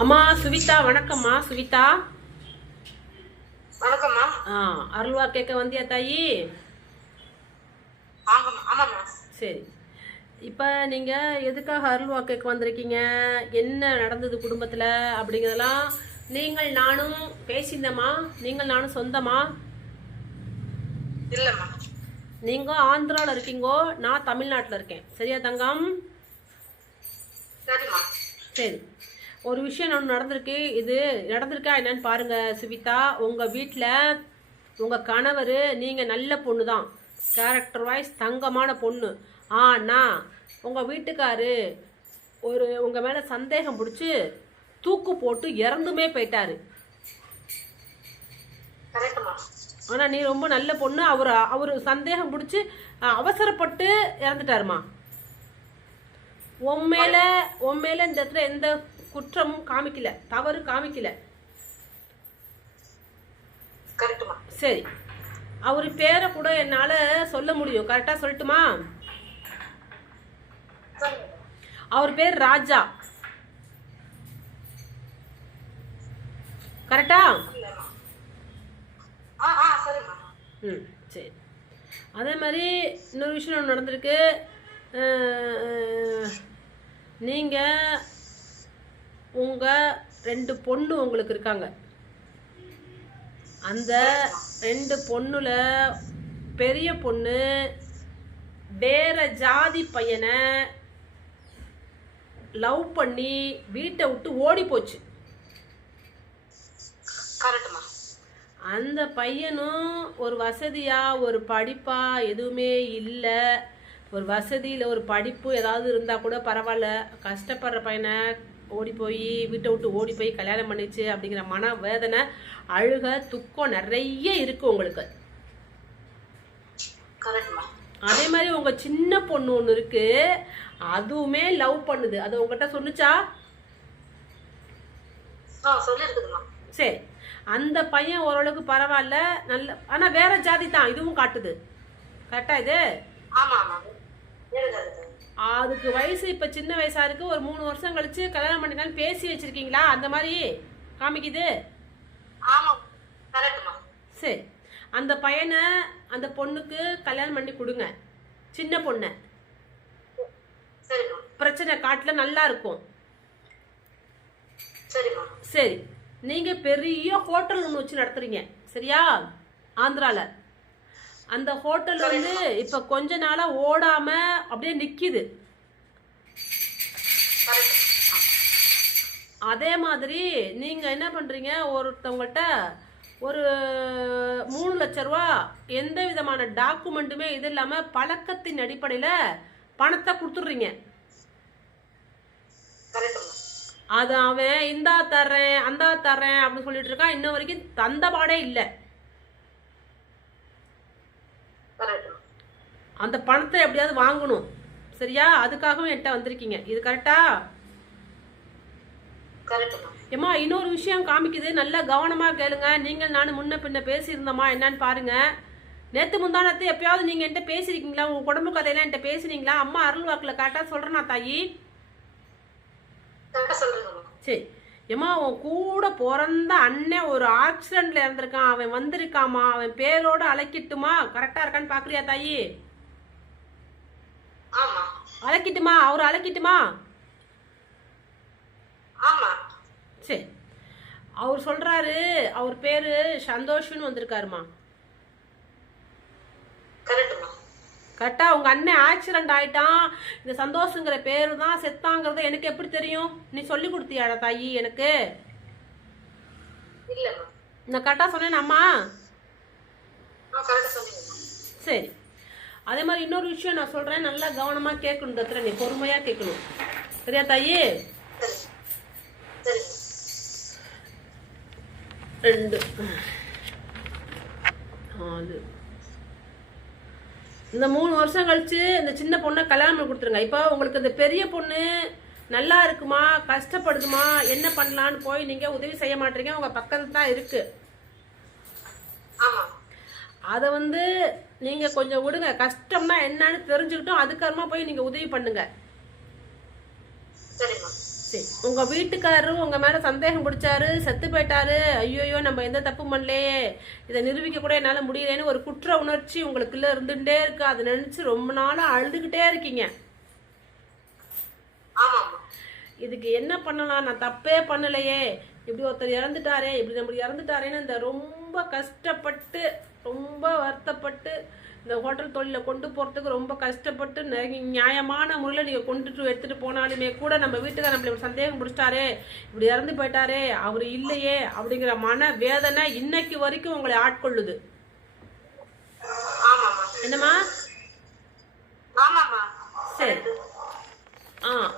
அம்மா சுவிதா, வணக்கம்மா சுவிதா. வணக்கம்மா. அருள்வா கேட்க வந்தியா தாயி? சரி, இப்போ நீங்கள் எதுக்காக அருள்வா கேட்க வந்திருக்கீங்க, என்ன நடந்தது குடும்பத்தில் அப்படிங்கிறதெல்லாம் நீங்கள் நானும் பேசியிருந்தம்மா. நீங்கள் நானும் சொந்தமா? இல்லைம்மா. நீங்கள் ஆந்திராவில் இருக்கீங்கோ, நான் தமிழ்நாட்டில் இருக்கேன். சரியா தங்கம்? சரிம்மா. சரி, ஒரு விஷயம் ஒன்று நடந்திருக்கு. இது நடந்திருக்கா என்னன்னு பாருங்க சுவிதா. உங்கள் வீட்டில் உங்கள் கணவர், நீங்கள் நல்ல பொண்ணு தான், கேரக்டர் வைஸ் தங்கமான பொண்ணு. ஆனால் உங்கள் வீட்டுக்காரு உங்கள் மேலே சந்தேகம் பிடிச்சி தூக்கு போட்டு இறந்துமே போயிட்டாரு. ஆனால் நீ ரொம்ப நல்ல பொண்ணு, அவர் சந்தேகம் பிடிச்சி அவசரப்பட்டு இறந்துட்டாருமா. உன் மேலே இந்த இடத்துல எந்த குற்றமும் காமிக்கல, தவறு காமிக்கல. சரி, அவர் பேரை கூட என்னால சொல்ல முடியும், கரெக்டா சொல்லட்டுமா? அவர் பேர் ராஜா, கரெக்டா? சரி. அதே மாதிரி இன்னொரு விஷயம் நடந்திருக்கு. நீங்கள் உங்கள் 2 பொண்ணு உங்களுக்கு இருக்காங்க. அந்த 2 பொண்ணுல பெரிய பொண்ணு வேற ஜாதி பையனை லவ் பண்ணி வீட்டை விட்டு ஓடி போச்சு. அந்த பையனும் ஒரு வசதியா ஒரு படிப்பா எதுவுமே இல்லை. ஒரு வசதியில் ஒரு படிப்பு ஏதாவது இருந்தால் கூட பரவாயில்ல, கஷ்டப்படுற பையனை ஓடி போய் வீட்டை விட்டு ஓடி போய் கல்யாணம் பண்ணிச்சு அப்படிங்கிற மன வேதனை, அழுக, துக்கம் நிறைய இருக்கு உங்களுக்கு. அதே மாதிரி உங்க சின்ன பொண்ணு ஒன்று இருக்கு, அதுவுமே லவ் பண்ணுது. அது உங்ககிட்ட சொல்லுச்சா? சரி, அந்த பையன் ஓரளவுக்கு பரவாயில்ல, நல்ல, ஆனா வேற ஜாதி தான், இதுவும் காட்டுது. கரெக்டா? இது அதுக்கு வயசு இப்ப சின்ன வயசா இருக்கு. ஒரு 3 வருஷம் கழிச்சு கல்யாணம் பண்ணிக்கலாம் பேசி வச்சிருக்கீங்களா? அந்த மாதிரி காமிக்குது. சரி, அந்த பையனை அந்த பொண்ணுக்கு கல்யாணம் பண்ணி கொடுங்க, சின்ன பொண்ணு. பிரச்சனை காட்டுல நல்லா இருக்கும். சரி, நீங்க பெரிய ஹோட்டல் ஒன்று வச்சு நடத்துறீங்க, சரியா? ஆந்திரால அந்த ஹோட்டல் வந்து இப்ப கொஞ்ச நாளா ஓடாம அப்படியே நிக்குது. அதே மாதிரி நீங்க என்ன பண்றீங்க, ஒருத்தவங்கள்ட்ட ஒரு 3 லட்சம் ரூபா எந்த விதமான டாக்குமெண்ட்டுமே இது இல்லாம பழக்கத்தின் அடிப்படையில பணத்தை கொடுத்துடுறீங்க. அது அவன் இந்தா தர்றேன் அந்தா தர்றேன் அப்படின்னு சொல்லிட்டு இருக்கான், இன்ன வரைக்கும் தந்த பாடே இல்லை. அந்த பணத்தை எப்படியாவது வாங்கணும், சரியா? அதுக்காகவும் என்கிட்ட வந்திருக்கீங்க. இது கரெக்டா? ஏமா, இன்னொரு விஷயம் காமிக்குது, நல்லா கவனமா கேளுங்க. நீங்கள் நானும் முன்ன பின்ன பேசியிருந்தோமா என்னன்னு பாருங்க. நேத்து முந்தானத்து எப்பயாவது நீங்க என்கிட்ட பேசிருக்கீங்களா? உங்க குடும்ப கதையெல்லாம் என்கிட்ட பேசுறீங்களா? அம்மா அருள் வாக்குல கரெக்டா சொல்றேனா தாயி? சரி ஏமா, உன் கூட பிறந்த அண்ணன் ஒரு ஆக்சிடென்ட்ல இருந்திருக்கான், அவன் வந்திருக்காமா, அவன் பேரோட அழைக்கட்டுமா? கரெக்டா இருக்கான்னு பாக்குறியா தாயி? அழைக்கட்டுமா? அவரு அழைக்கட்டுமா? சரி, அவர் சொல்றாரு, அவர் பேரு சந்தோஷ்னு வந்திருக்காருமா. கரெக்டா? உங்க அண்ணன் ஆக்சிடென்ட் ஆயிட்டான், இந்த சந்தோஷங்கிற பேரு தான் செத்தாங்கிறது எனக்கு எப்படி தெரியும்? நீ சொல்லி கொடுத்தியாடா தாயி எனக்கு? நான் கரெக்டா சொன்னேனாம்மா? சரி, அதே மாதிரி இன்னொரு விஷயம் நான் சொல்றேன், நல்லா கவனமா கேட்கணும். தத்துற நீ பொறுமையா கேட்கணும், சரியா தாயி? 2 4 இந்த 3 வருஷம் கழிச்சு இந்த சின்ன பொண்ணை கல்யாணம் பண்ணி கொடுத்துருங்க. இப்போ உங்களுக்கு இந்த பெரிய பொண்ணு நல்லா இருக்குமா, கஷ்டப்படுதுமா, என்ன பண்ணலான்னு போய் நீங்க உதவி செய்ய மாட்டீங்க. உங்க பக்கத்துல தான் இருக்கு. அதை வந்து நீங்க கொஞ்சம் விடுங்க. கஷ்டம்னா என்னன்னு தெரிஞ்சுக்கிட்டோம், அதுக்கப்புறமா போய் நீங்க உதவி பண்ணுங்க. சரி, உங்க வீட்டுக்காரரு உங்க மேல சந்தேகம் பிடிச்சாரு, செத்து போயிட்டாரு, ஐயோயோ நம்ம எந்த தப்பு பண்ணலையே, இதை நிரூபிக்க கூட என்னால முடியலன்னு ஒரு குற்ற உணர்ச்சி உங்களுக்குள்ள இருந்துட்டே இருக்கு. அதை நினைச்சு ரொம்ப நாளா அழுதுகிட்டே இருக்கீங்க. இதுக்கு என்ன பண்ணலாம்? நான் தப்பே பண்ணலையே, இப்படி ஒருத்தர் இறந்துட்டாரே, இப்படி நம்ம இறந்துட்டாரேன்னு இந்த ரொம்ப கஷ்டப்பட்டு ரொம்ப வருத்தப்பட்டு இந்த ஹோட்டல் தொழிலை கொண்டு போகிறதுக்கு ரொம்ப கஷ்டப்பட்டு நியாயமான முறையில் நீங்கள் கொண்டுட்டு எடுத்துகிட்டு போனாலுமே கூட நம்ம வீட்டுக்கார நம்மள ஒரு சந்தேகம் பிடிச்சிட்டாரே, இப்படி இறந்து போயிட்டாரே, அவர் இல்லையே அப்படிங்கிற மன வேதனை இன்னைக்கு வரைக்கும் உங்களை ஆட்கொள்ளுது. என்னம்மா? சரி,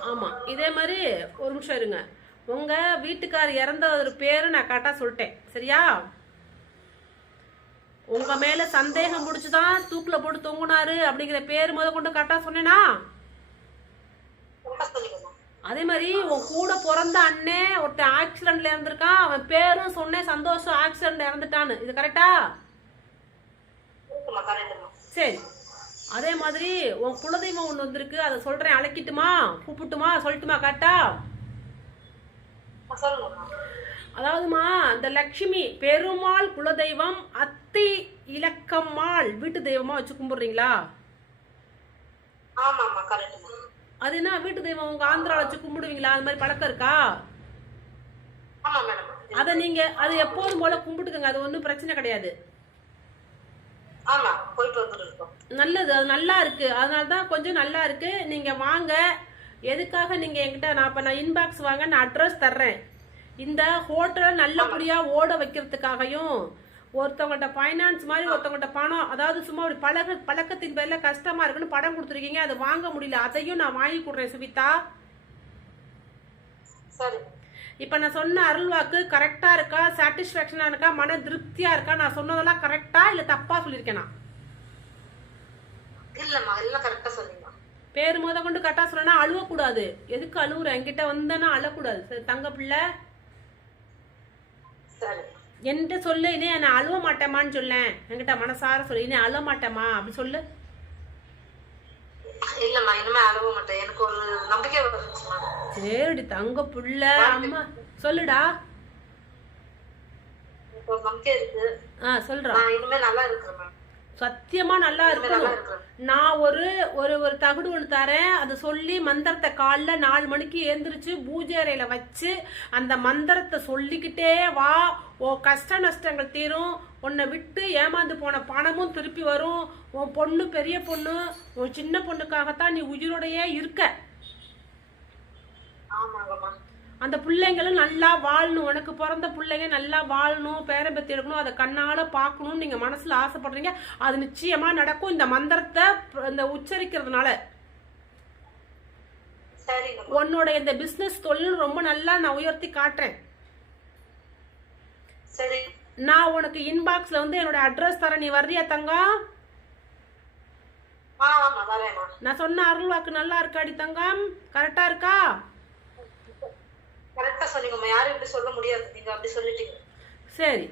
ஆமாம். இதே மாதிரி ஒரு நிமிஷம் இருங்க. உங்கள் வீட்டுக்கார் இறந்த ஒரு பேரு நான் கரெக்டாக சொல்லிட்டேன், சரியா? உங்க மேல சந்தேகம் முடிச்சுதான் தூக்குல போட்டு தொங்குனாரு அப்படிங்கிற பேர் முத கொண்டு கரெக்டா சொன்னேனா? அதே மாதிரி உன் கூட பிறந்த அண்ணே ஒருத்தன் ஆக்சிடென்ட்ல இறந்துருக்கான், அவன் பேரும் சொன்னேன், சந்தோஷம் ஆக்சிடென்ட்ல இறந்துட்டான்னு. இது கரெக்டா? சரி, அதே மாதிரி உன் குலதெய்வம் ஒண்ணு வந்திருக்கு, அதை சொல்றேன், அழைக்கட்டுமா, கூப்பிட்டுமா, சொல்லட்டுமா? கரெக்டா? அதாவதுமா, இந்த லட்சுமி பெருமாள் குலதெய்வம், அத்தி இலக்கம்மாள் வீட்டு தெய்வமா வச்சு கும்பிடுறீங்களா? அது என்ன வீட்டு தெய்வம் உங்க ஆந்திரால வச்சு கும்பிடுவீங்களா? அது மாதிரி பழக்கம் இருக்கா? அத நீங்க அது எப்போதும் போல கும்பிட்டுக்கங்க, அது ஒன்றும் பிரச்சனை கிடையாது. நல்லது, அது நல்லா இருக்கு, அதனாலதான் கொஞ்சம் நல்லா இருக்கு. நீங்க வாங்க. எதுக்காக நீங்க என்கிட்ட நான் இன்பாக்ஸ் வாங்க, நான் அட்ரஸ் தர்றேன். இந்த ஹோட்டலை நல்லபடியா ஓட வைக்கிறதுக்காகவும், ஒருத்தவங்கள்ட்ட ஃபைனான்ஸ் மாதிரி ஒருத்தவங்கள்ட்ட பணம், அதாவது சும்மா ஒரு பழக்கத்தின் பேர்ல கஷ்டமா இருக்குன்னு படம் கொடுத்துருக்கீங்க, அதை வாங்க முடியல, அதையும் நான் வாங்கி கொடுறேன் சுவிதா. இப்ப நான் சொன்ன அருள்வாக்கு கரெக்டா இருக்கா? சாட்டிஸ்பாக்சனா இருக்கா? மன திருப்தியா இருக்கா? நான் சொன்னதெல்லாம் கரெக்டா இல்ல தப்பா சொல்லிருக்கேனா? பேரு முத கொண்டு கரெக்டா சொன்னா அழுவக்கூடாது. எதுக்கு அழுவுற? என்கிட்ட வந்தனா அழக்கூடாது தங்க பிள்ளை. என்கிட்ட சொல்லு, இனே நான் அழுவ மாட்டேமான்னு சொல்ல, என்கிட்ட மனசார சொல்லு, இனே அழுவ மாட்டேமா அப்படி சொல்லு. சரிடி தங்க புள்ள, அம்மா சொல்லுடா. சொல்றா. சத்தியமா நல்லா இருக்கணும். நான் ஒரு ஒரு தகுடு ஒன்று தரேன், அதை சொல்லி மந்திரத்தை காலைல 4 மணிக்கு எழுந்திரிச்சு பூஜை அறையில வச்சு அந்த மந்திரத்தை சொல்லிக்கிட்டே வா, உன் கஷ்ட நஷ்டங்கள் தீரும், உன்னை விட்டு ஏமாந்து போன பணமும் திருப்பி வரும், உன் பொண்ணு பெரிய பொண்ணு, உன் சின்ன பொண்ணுக்காகத்தான் நீ உயிரோடையே இருக்க. அந்த பிள்ளைங்களும் நல்லா வாழணும், உனக்கு பிறந்த பிள்ளைங்க நல்லா வாழணும், பேரம்பத்தி எடுக்கணும், அதை கண்ணால பார்க்கணும் நீங்க மனசுல ஆசைப்படுறீங்க, அது நிச்சயமா நடக்கும் இந்த மந்திரத்தை இந்த உச்சரிக்கிறதுனால. உன்னோட இந்த பிசினஸ் தொழில் ரொம்ப நல்லா நான் உயர்த்தி காட்டுறேன். நான் உனக்கு இன்பாக்ஸ்ல வந்து என்னோட அட்ரஸ் தரேன், நீ வர்றியா தங்கம்? நான் சொன்ன அருள்வாக்கு நல்லா இருக்காடி தங்கம்? கரெக்டா இருக்கா? சரி,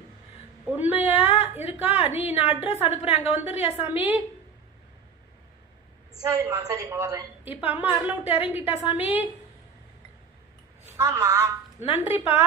உண்மையா இருக்கா? நீ நான் அட்ரஸ் அனுப்புறேன், அங்க வந்துடுறியா சாமி? இப்ப அம்மா அருளை விட்டு இறங்கிட்டா சாமி? நன்றிப்பா.